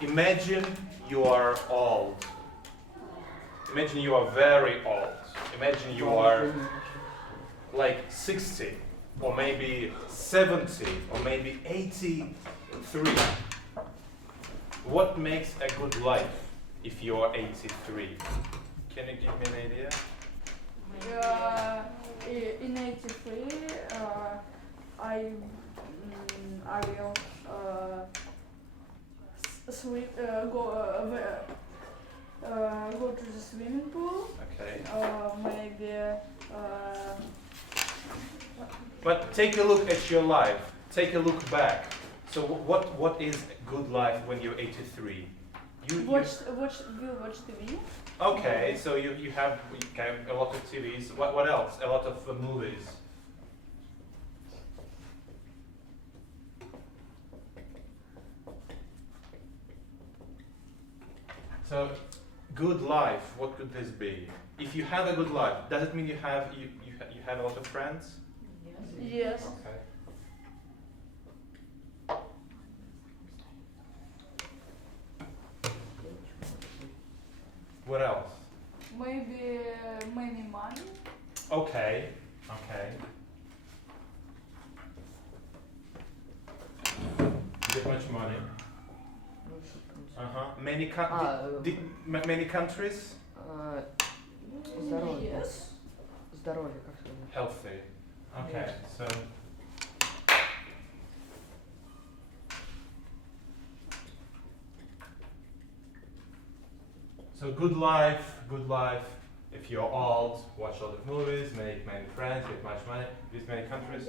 Imagine you are old. Imagine you are very old. Imagine you are like 60, or maybe 70, or maybe 83. What makes a good life if you are 83? Can you give me an idea? In 83, I will swim, go to the swimming pool. Okay. Maybe. But take a look at your life. Take a look back. So what is a good life when you're 83? Watch TV. Okay, so you have a lot of TVs. What else? A lot of movies. So, good life. What could this be? If you have a good life, does it mean you have a lot of friends? Yes. Okay. What else? Maybe many money. Okay. Okay. Get much money. Many many countries. Здоровье. Yes. Здоровье, как сказать? Healthy. Okay. So. So good life. If you're old, watch a lot of movies, make many friends, get much money, visit many countries.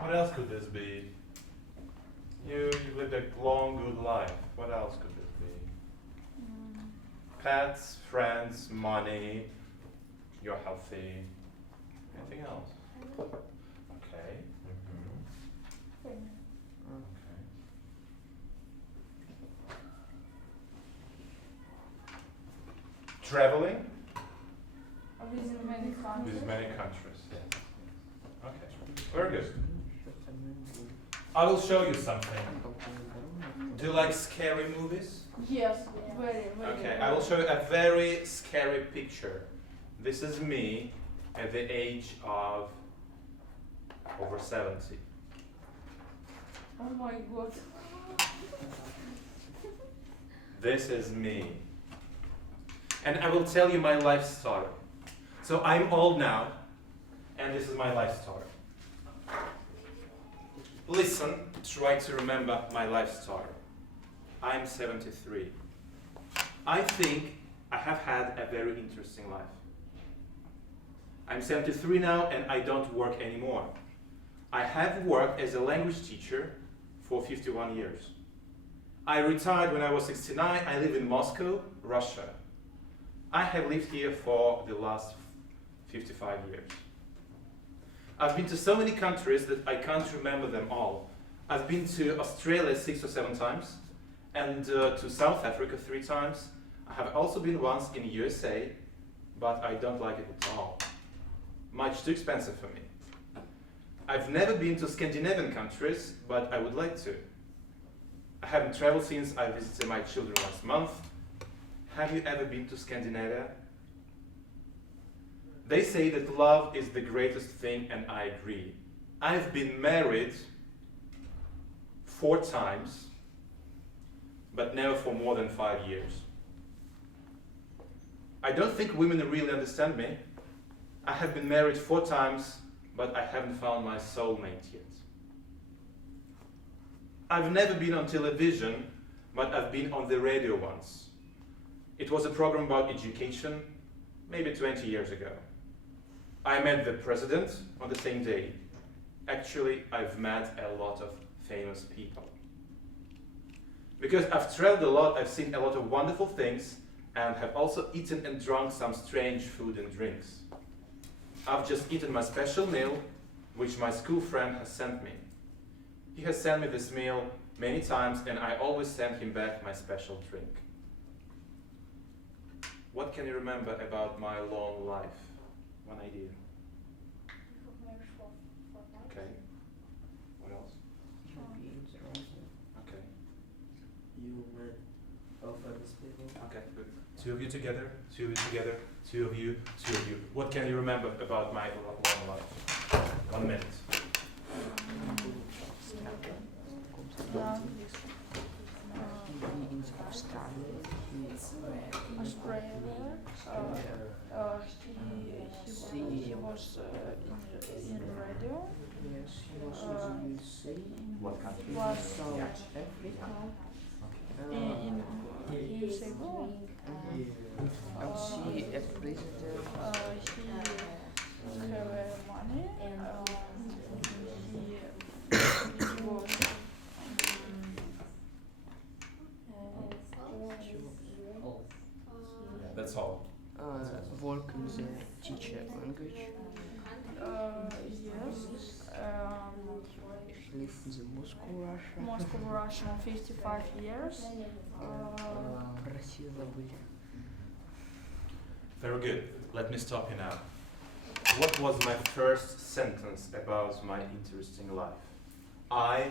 What else could this be? You lived a long, good life. What else could this be? Pets, friends, money. You're healthy. Anything else? Okay. Okay. Traveling? Visit many countries. With many countries. Yes. Okay. Very good. I will show you something. Do you like scary movies? Yes. Very. Okay, I will show you a very scary picture. This is me at the age of over 70. Oh my God. This is me. And I will tell you my life story. So I'm old now, and this is my life story. Listen, try to remember my life story. I'm 73. I think I have had a very interesting life. I'm 73 now and I don't work anymore. I have worked as a language teacher for 51 years. I retired when I was 69. I live in Moscow, Russia. I have lived here for the last 55 years. I've been to so many countries that I can't remember them all. I've been to Australia 6 or 7 times, and to South Africa 3 times. I have also been once in USA, but I don't like it at all. Much too expensive for me. I've never been to Scandinavian countries, but I would like to. I haven't traveled since I visited my children once a month. Have you ever been to Scandinavia? They say that love is the greatest thing, and I agree. I've been married 4 times, but never for more than 5 years. I don't think women really understand me. I have been married 4 times, but I haven't found my soulmate yet. I've never been on television, but I've been on the radio once. It was a program about education, maybe 20 years ago. I met the president on the same day. Actually, I've met a lot of famous people. Because I've traveled a lot, I've seen a lot of wonderful things, and have also eaten and drunk some strange food and drinks. I've just eaten my special meal, which my school friend has sent me. He has sent me this meal many times, and I always send him back my special drink. What can you remember about my long life? One idea. Okay. What else? Okay. You met all famous people. Okay, good. Two of you together, two of you together, two of you, two of you. What can you remember about my long life? 1 minute. Yeah. He in Australia. Australia. He was in radio. Yes, he was in the USA. What country? Was South Africa. in USA. And she a president. He have money. He was That's all. Work in the teacher language. yes. He lived in the Moscow, Russia. Moscow, Russia, 55 years. Россия забыли. Very good. Let me stop you now. What was my first sentence about my interesting life? I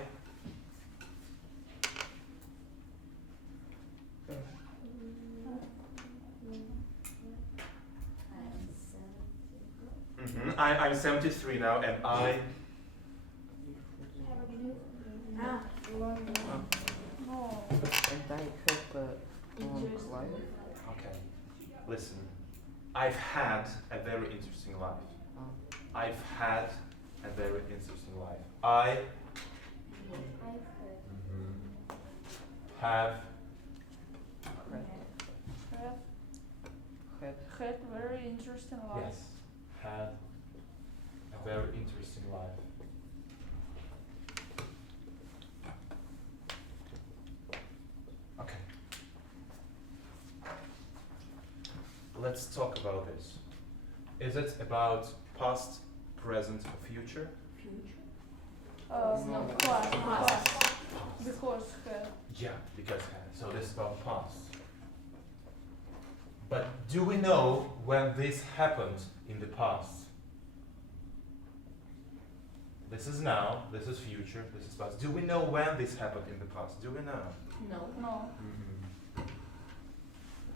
I'm 73 now, and I. No. And I have a long life. Okay. Listen, I've had a very interesting life. I've had a very interesting life. I have Had very interesting life. yes had a very interesting life. Okay. Let's talk about this. Is it about past, present, or future? No, past. Because had. Yeah, because had. So this is about past. But do we know when this happened in the past? This is now, this is future, this is past. Do we know when this happened in the past? Do we know? No.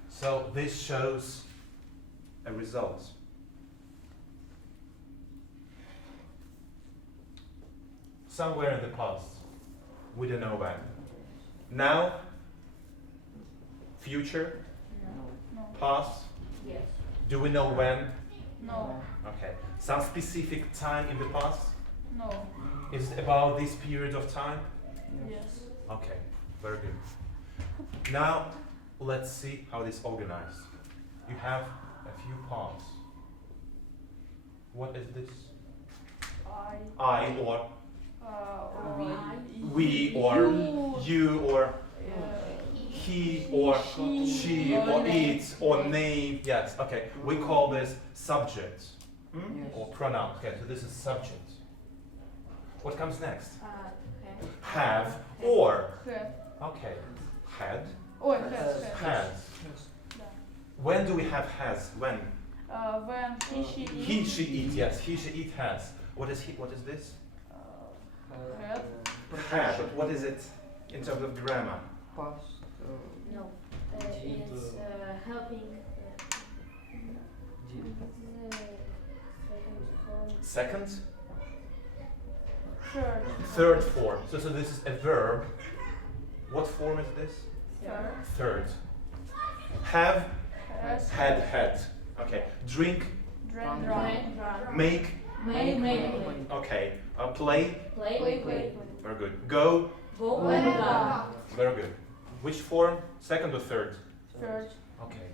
So this shows a result. Somewhere in the past. We don't know when. Now, future, No. past. Yes. Do we know when? No. Okay. Some specific time in the past? No. Is it about this period of time? Yes. Okay, very good. Now, let's see how this is organized. You have a few parts. What is this? I or we or you or he or she or it or name. Yes, okay. We call this subject or pronoun. Okay, so this is subject. What comes next? Have or. Had. Okay. Had. Oh, had. Has. When do we have has? When? When he, she, He, she, eat. Yes, he, she, eat, has. What is he? What is this? Had. Have. But what is it in terms of grammar? Past. No. It's helping. Second, Third. third form. So this is a verb. What form is this? Third. Third. Have, Has. had. Okay. Drink, Drank. make. Make. Okay. Play. Play. Very good. Go. Go. Very good. Which form? Second or third? Third. Okay.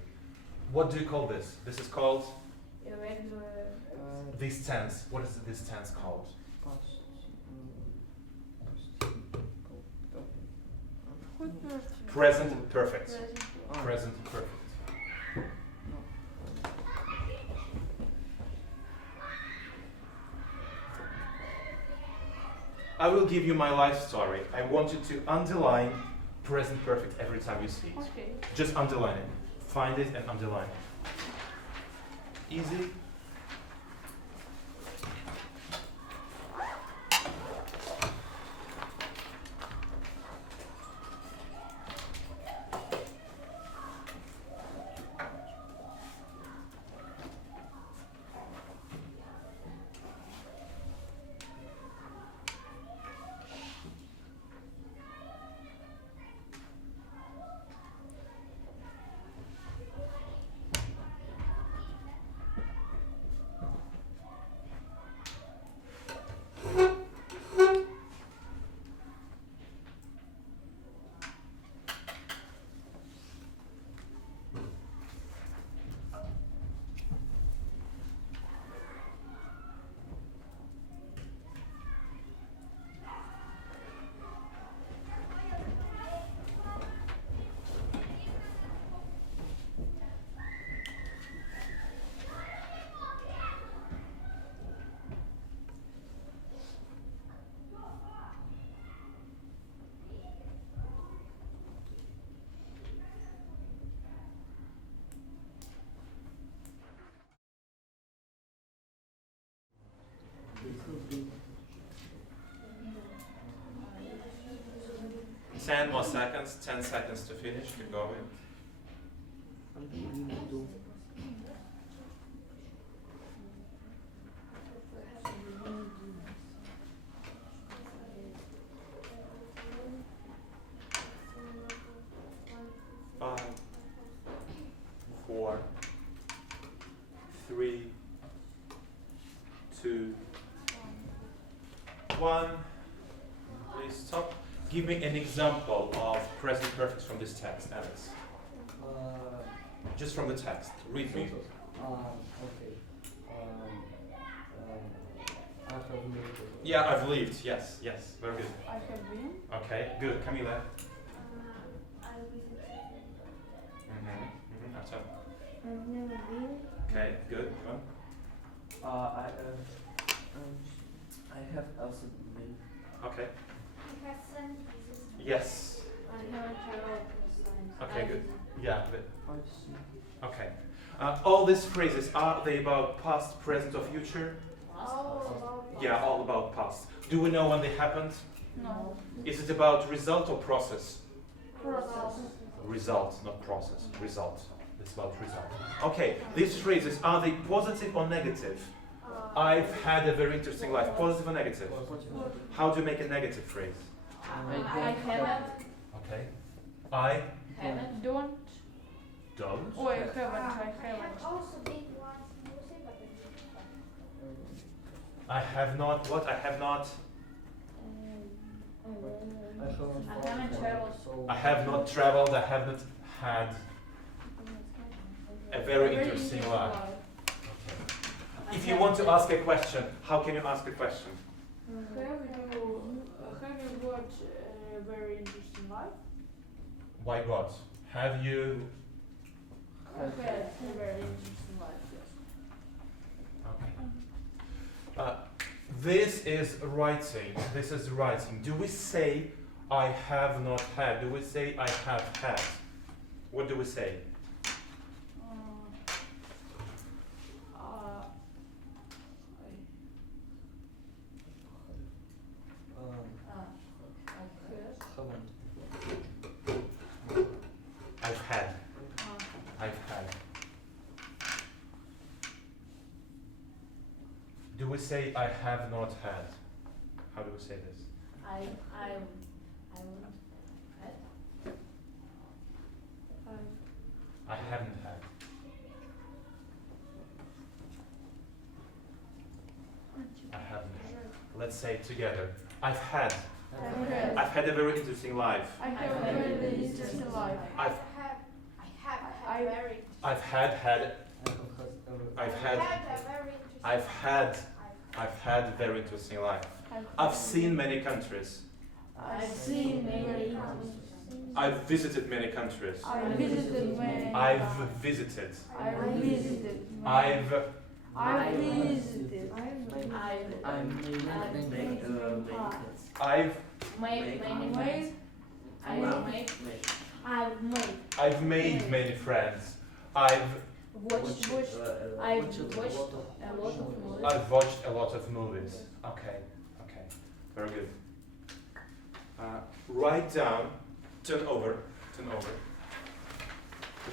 What do you call this? This is called this tense. What is this tense called? Present perfect. Present perfect. I will give you my life story. I want you to underline present perfect every time you see it. Okay. Just underline it. Find it and underline it. Easy. 10 more seconds, 10 seconds to finish, keep going. Lindo. 5, 4, 3, 2, 1. Please stop. Give me an example of present perfect from this text, Alex. Just from the text. Read me. Okay. I have made. Yeah, I've lived. Yes, yes. Very good. I have been. Okay, good. Camila. I visited. Artem. I've never been. Okay, good. Go on. I have also made. Okay. I have sent pieces. Yes. I haven't traveled to science. Okay, good. Yeah, good. I see. Okay. All these phrases, are they about past, present, or future? Oh, Yeah, all about past. Do we know when they happened? No. Is it about result or process? Process. Result, not process. Result. It's about result. Okay, these phrases, are they positive or negative? I've had a very interesting life. Positive or negative? How do you make a negative phrase? I haven't. Okay. I Haven't. Don't. don't. Oh, I haven't. I I haven't. have also been once in Russia, but I have not. What? I have not. I haven't traveled. So I have not traveled. I haven't had a very interesting life. Okay. If you want to ask a question, how can you ask a question? Have you got a very interesting life? Why God? Have you? I've had a very interesting life, yes. Okay. This is writing. This is writing. Do we say I have not had? Do we say I have had? What do we say? haven't. I've had. I've had. Do we say I have not had? How do we say this? I won't had. I haven't had. I haven't. Let's say it together. I've had. I've had a very interesting life. I have a very interesting life. I've I very. I've had I've had a very interesting. I've had a very interesting life. I've seen many countries. I've seen many. I've visited many countries. I visited many. I've visited. I visited. I've I visited. I made I've Made many Made. friends. I've made many friends. I've Watched a lot of movies. I've watched a lot of movies. Okay, okay, very good. Write down, turn over.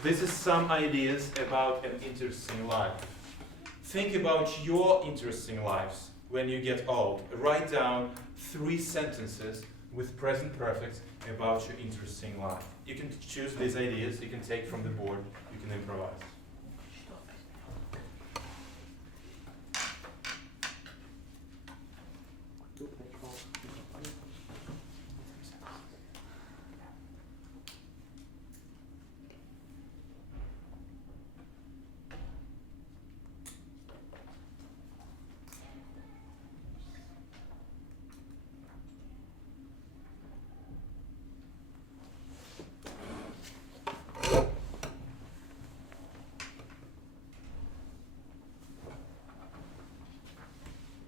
This is some ideas about an interesting life. Think about your interesting lives when you get old. Write down 3 sentences with present perfect about your interesting life. You can choose these ideas, you can take from the board, you can improvise.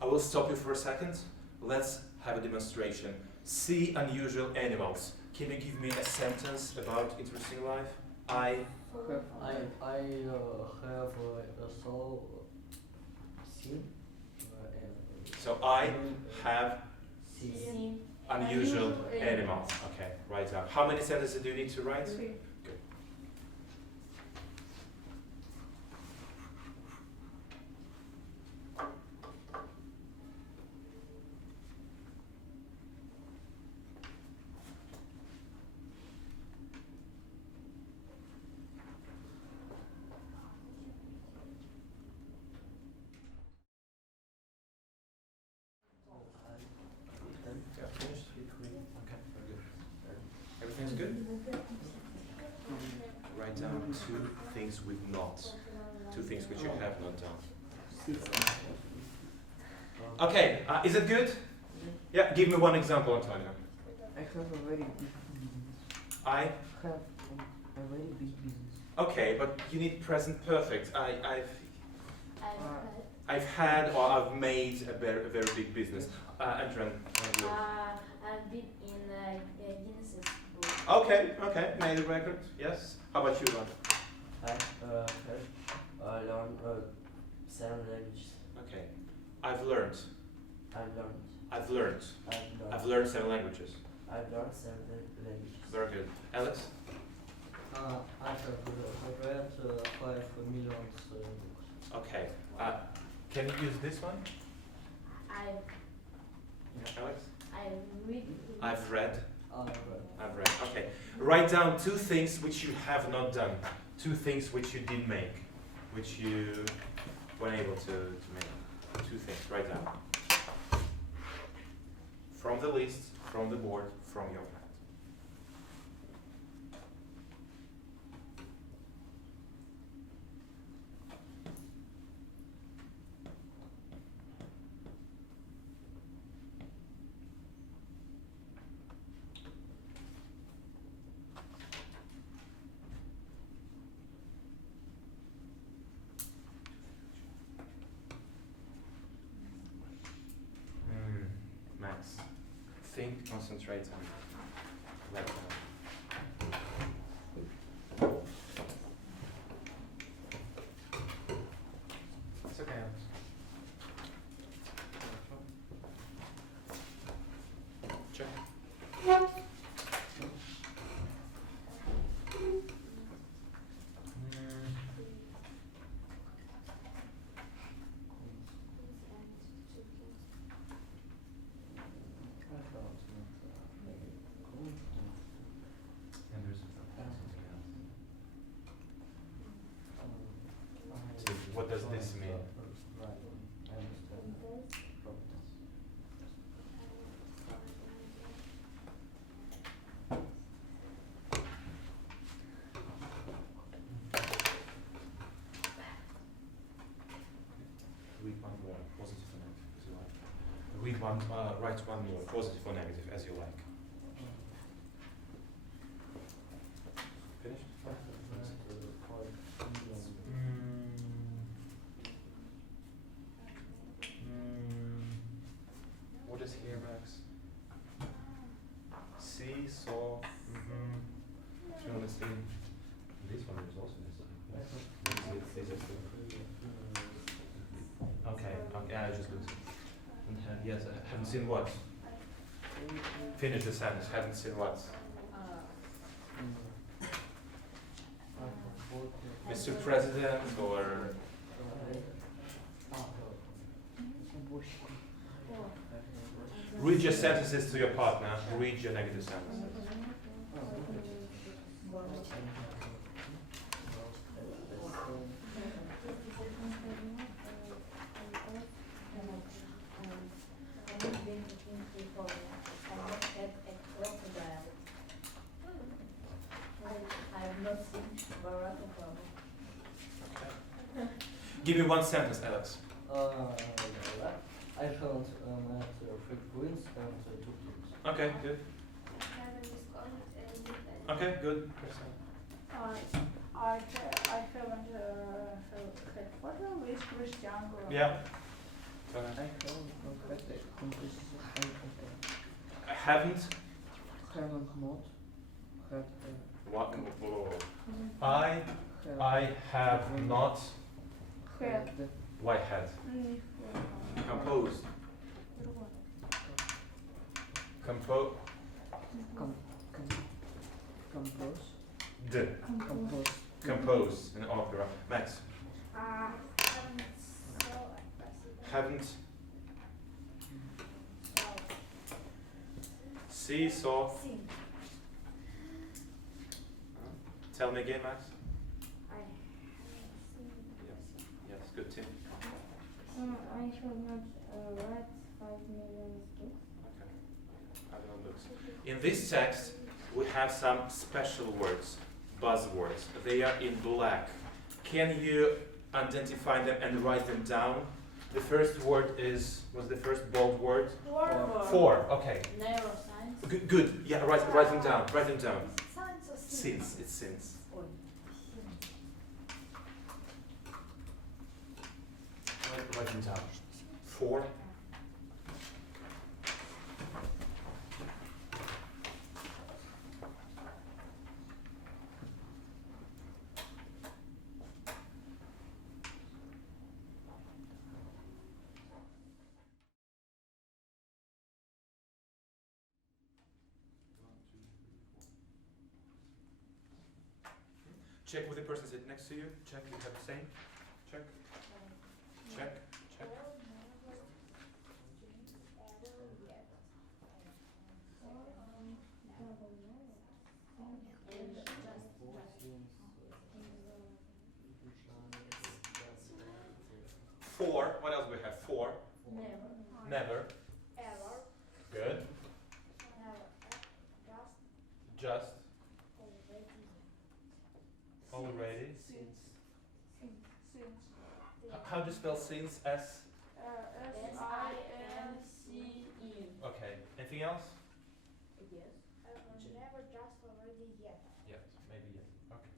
I will stop you for a second. Let's have a demonstration. See unusual animals. Can you give me a sentence about interesting life? I have saw seen So I have seen unusual animals. Okay. Write down. How many sentences do you need to write? 3. Good. Yeah, finished? Okay, very good. Everything's good? Write down 2 things with not. 2 things which you have not done. Okay, is it good? Yeah, give me one example, Antonio. I have a very big business. I? Have a very big business. Okay, but you need present perfect. I've I've had or I've made a very big business. Adrian, had, I've been in Guinness's book. Okay, made a record. Yes. How about you, Ron? I learned 7 languages. Okay. I've learned. I've learned 7 languages. 7 languages. Very good. Alex? I have read 5 million books. Okay. Can you use this one? Alex? I've read. I've read. Okay. Write down 2 things which you have not done. 2 things which you did make, which you weren't able to make. 2 things. Write down. From the list, from the board, from your hand. Max, think, concentrate, and let go. It's okay, Alex. Check. And there's something else. So what does this mean? Read one more, positive or negative, as you like. Read one, write one more, positive or negative, as you like. Finished? What is here, Max? See, saw, Do you want to see? This one is also missing. These are two. Okay, I just lose it. Yes, I haven't seen what? Finish the sentence, haven't seen what? Mr. President or read your sentences to your partner, read your negative sentences. I've not seen Barack Obama. Give me one sentence, Alex. I found met 3 queens and 2 kings. Okay, good. Okay, good. I haven't had photo with Christian Grey. Yeah. I have had a conversation. I haven't. Haven't not had What? I have not. Had. Why had? Composed. Compose. D. Compose. Compose an opera. Max. Haven't so Haven't. See, saw. seen. Tell me again, Max. I haven't seen. Yes. Yes. Good, Tim. I should not read 5 million books. Okay. I don't know. In this text, we have some special words, buzzwords. They are in black. Can you identify them and write them down? The first word was the first bold word? Four. Okay. Neuroscience. Good. Good. Yeah. Write them down. Write them down. Science or Since. It's since. Write them down. 4. Check with the person sitting next to you. Check you have the same. Check. Check. Check. Four. What else do we have? 4. Never. Ever. Good. Never. Just. Just. Already. Already. Since. How do you spell since? S. S-I-N-C-E. Okay. Anything else? Yes. Never. Just. Already. Yet. Yes. Maybe yes. Okay.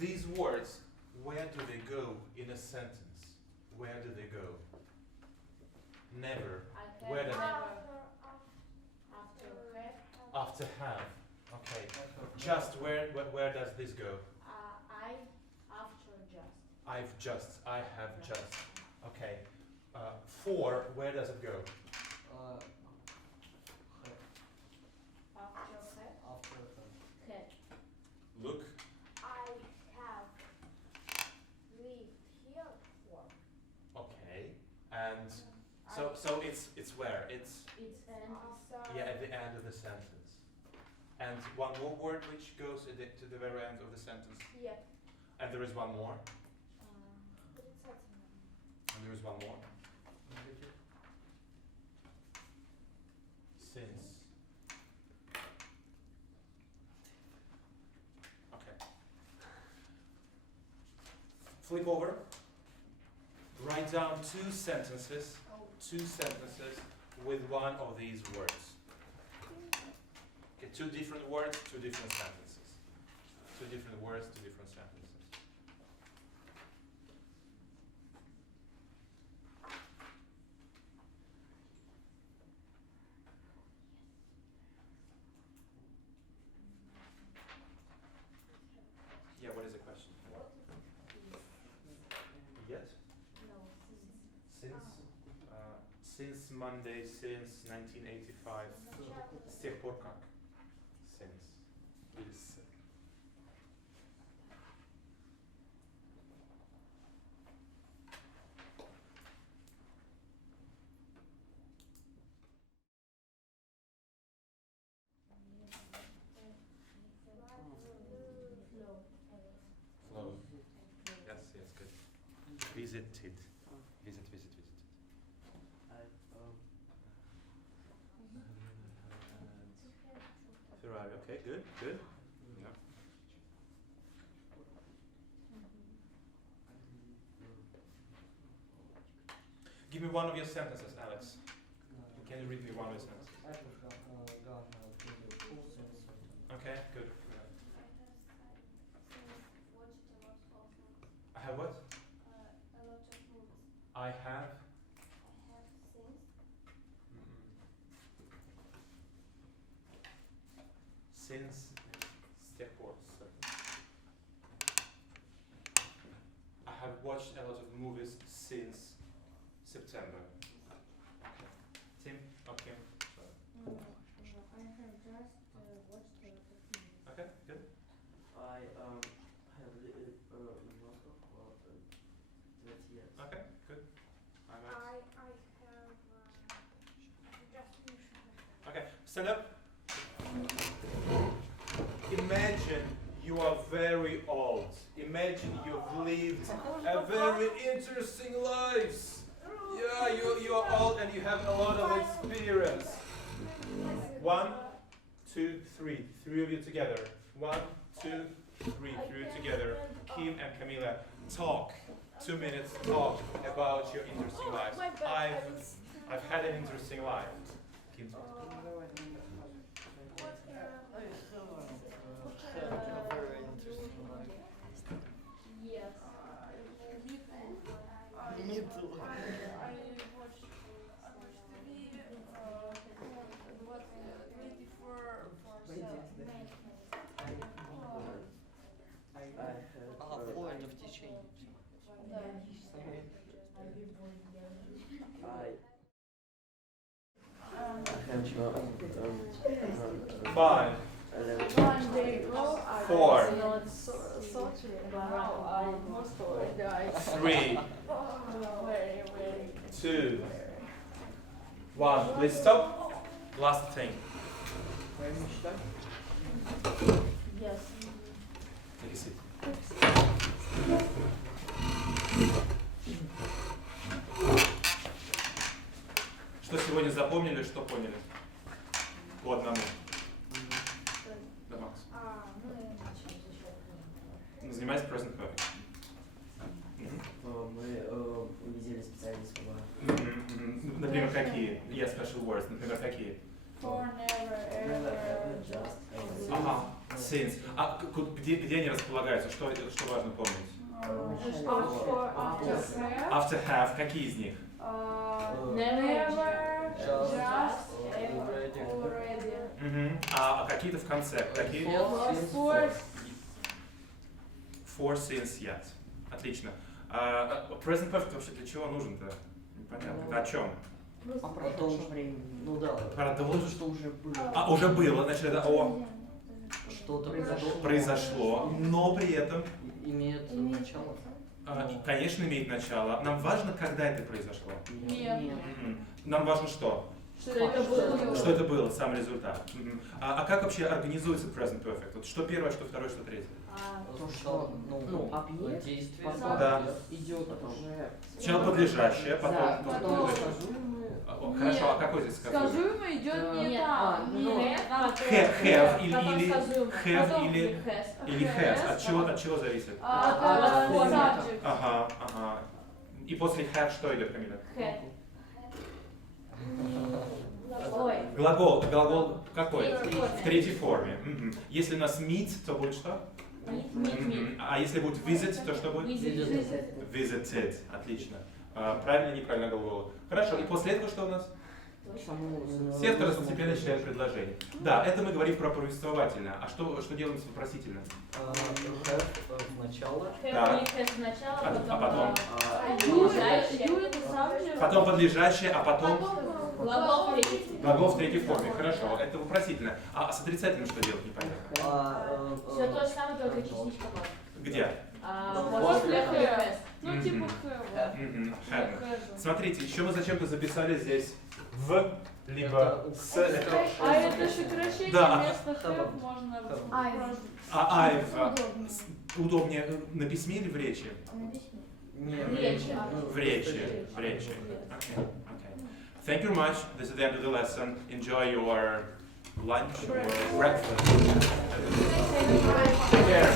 These words, where do they go in a sentence? Where do they go? Never. Where does after have? Okay. Just where does this go? I. After just. I've just. I have just. Okay. 4. Where does it go? After have. Head. Look. I have lived here for. Okay. And so it's where? It's at the end of the sentence. And one more word which goes to the very end of the sentence. Yeah. And there is one more. Отрицательное. And there is one more. Since. Okay. Flip over. Write down 2 sentences. 2 sentences with one of these words. Okay, 2 different words, 2 different sentences. 2 different words, 2 different sentences. Yeah, what is the question? Yes? No, Since Monday, since 1985. С тех пор как? Since. Или с. Flow. Yes, yes, good. Visited. Visit. Ferrari. Okay, good. Yeah. Give me one of your sentences, Alex. Can you read me one of your sentences? Okay, good. I have what? a lot of movies. I have. I have since. Since. С тех пор. I have watched a lot of movies since September. Okay. Tim? Okay. Sorry. Okay, good. I have lived in Moscow for 20 years. Okay, good. I'm I have just finished. Okay, stand up. Imagine you are very old. Imagine you've lived a very interesting life. Yeah, you are old and you have a lot of experience. 1, 2, 3. 3 of you together. 1, 2, 3. 3 of you together. Kim and Camila, talk. 2 minutes, talk about your interesting lives. I've had an interesting life. Kim. Very interesting life. Yes. Me too. I watched TV, but 24/7. I had Воин в течение. Five. One day ago, I 4. was not so now I most died. 3, Very, very. 2, 1. Please stop. Last thing. Yes. Take a seat. Что сегодня запомнили, что поняли? По одному. Да, Макс. Занимайся present perfect. мы увидели специальные слова. Например, какие? Я special words. Например, какие? For never, ever, just. Ага. Since. А где они располагаются? Что важно помнить? After have. Какие из них? Never, Just, just, already. already. А какие-то в конце? Какие? For, since, yet. Отлично. Present perfect вообще для чего нужен-то? Непонятно. О чем? А продолжить время. Ну да. Продолжить. Что уже было. А, уже было, значит, это о Что-то произошло, но при этом, имеет начало. конечно, имеет начало. Нам важно, когда это произошло. Нет. Нам важно что? Что это было? Что это было, сам результат. А как вообще организуется present perfect? Вот что первое, что второе, что третье? То, что объект действие. потом Да. идет уже. Сначала подлежащее, потом... Да, потом сказуемое. Хорошо, а какой здесь сказуемый? Сказуемый идет не Нет. там. Нет. Have или Потом или has. От чего зависит? От subject. Ага. И после have что идет, Камиля? Ой. Глагол какой? Третьей форме. В третьей форме. Если у нас meet, то будет что? Meet. А если будет visit, то что будет? Visited. Отлично. Правильно, неправильно глаголы. Хорошо. И после этого что у нас? Все второстепенные члены предложения. Да, это мы говорим про повествовательное. А что делаем с вопросительным? Have начало. Да. Сначала, А потом? подлежащее. Потом подлежащее, а потом Глагол в третьей. глагол в третьей форме. Хорошо, это вопросительное. А с отрицательным что делать, непонятно. Все то же самое, только частичка was. Где? После have. Ну, типа Have. Смотрите, еще мы зачем-то записали здесь в, либо с. А это сокращение Да. вместо have можно А I've удобнее на письме или в речи? Не, В речи. В речи. Okay. Thank you very much. This is the end of the lesson. Enjoy your lunch or breakfast. Take care.